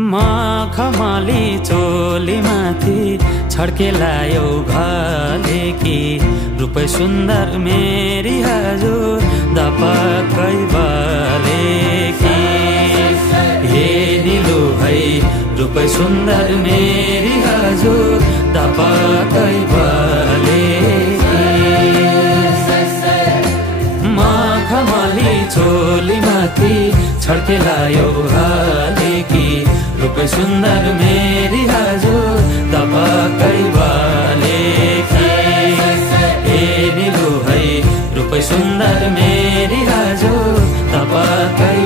मखमली चोली माथि छड्केलायो घले कि रूपै सुन्दर मेरी हजुर दपक्कै बले कि हे निलु भाइ रूपै सुन्दर मेरी हजुर दपक्कै बले मखमली चोली माथि छड्केलायो घले कि रूपै सुन्दर मेरी हजुर दपक्कै बले कि हे निलु है रूपै सुन्दर मेरी हजुर दपक्कै